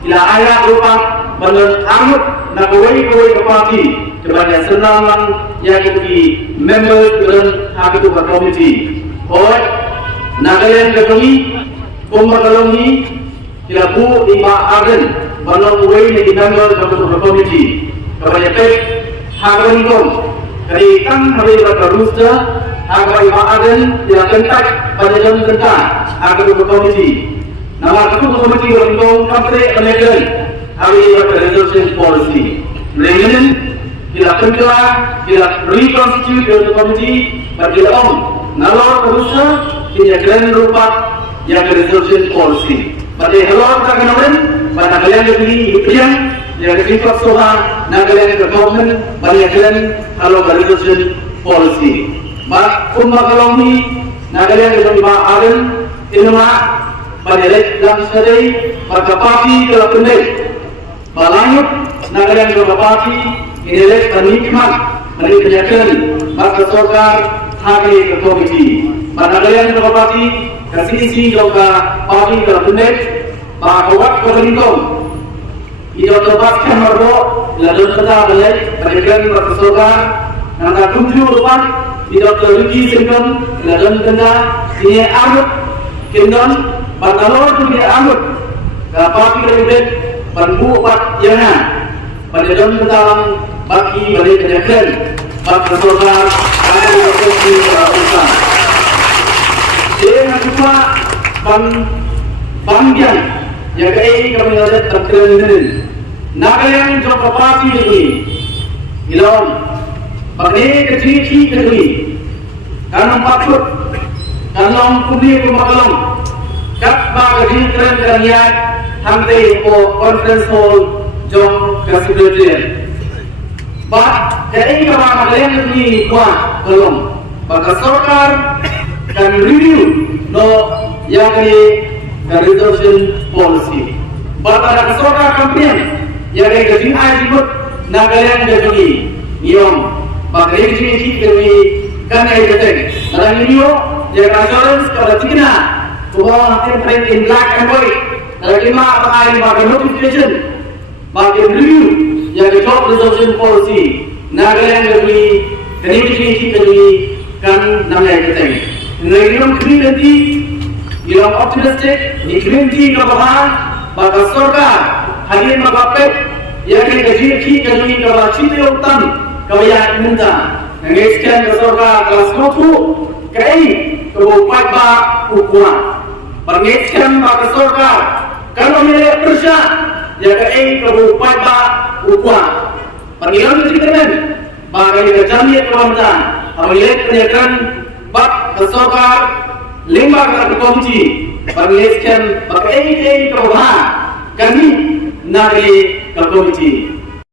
Ila ayat rupa menurut angut na kawai ke parti kepada senangan yang di member dalam habitu komiti. Oi, nagayan ke kami, kumbakalong ni ila bu ima agen balong kawai ni member dalam komiti. Kepada pek hagan kom, kali kan hari berkarusta hagan ima agen ila kentak pada dalam kentak hagan komiti. Nama itu komiti untuk kampanye election hari resolution policy. Mereka dilakukan reconstitute the committee bagi nalor berusaha tindakan rupa yang resolution policy. Pada halor tak kenalan pada kalian lebih yang sifat soha nagalian government pada kalian halor resolution policy. Mak kalong ni nagalian lebih maafkan inama pada dalam sedai pada parti dalam pendek balanyut nagalian dalam parti ini penikmat menjadikan maka sokar hari komiti pada nagalian dalam parti kasih juga parti dalam pendek bahwa kebenaran itu terpaksa merdo lalu kita balik menjadikan maka sokar nangka tujuh rupan tidak teruji sehingga lalu kita ini arut kendon Bangalore tu dia anut, kapal kita lebih bantu obat yang pada dalam dalam bagi balik kenyataan, bagi saudara ada di usaha. Dia nak cuma bangian, yang kaya kami ada terkeren. Nagayan jauh kapal ini, ilon, bagi kecil ini, kanam patut, kanam kubi kumakalong. Kat bagi keren niat hantai po conference hall jom kesekretariat. Bah, jadi kalau kalian ni kuat belum, maka sorkar kan review no yang ini resolution policy. Pada sorkar campaign yang ini jadi ajibut nagayan jadi iom, maka ini kan ini jadi. Dalam ini yang assurance kalau tidak semua print in black and white. Lagi apa bagi notification, bagi review yang job resolution policy. Nagayan lebih connectivity lebih kan namanya kita. Nagayan nanti, yang optimistic, nanti kebahan, bagi sorkar hadir mengapet, yang kita jadi kebahan cinta utama, kebayaan minta. Nagayan ke sorkar kelas 20, kai kebupat ba ukuran. Pernyataan bagi sorkar kalau milik persia yang kaya kebupat ba ukuran. Pernyataan itu dikatakan bagi kejamian kewantan milik pernyataan bak ke sorkar lima kali komisi pernyataan bagi kebuhan kami nari ke komisi.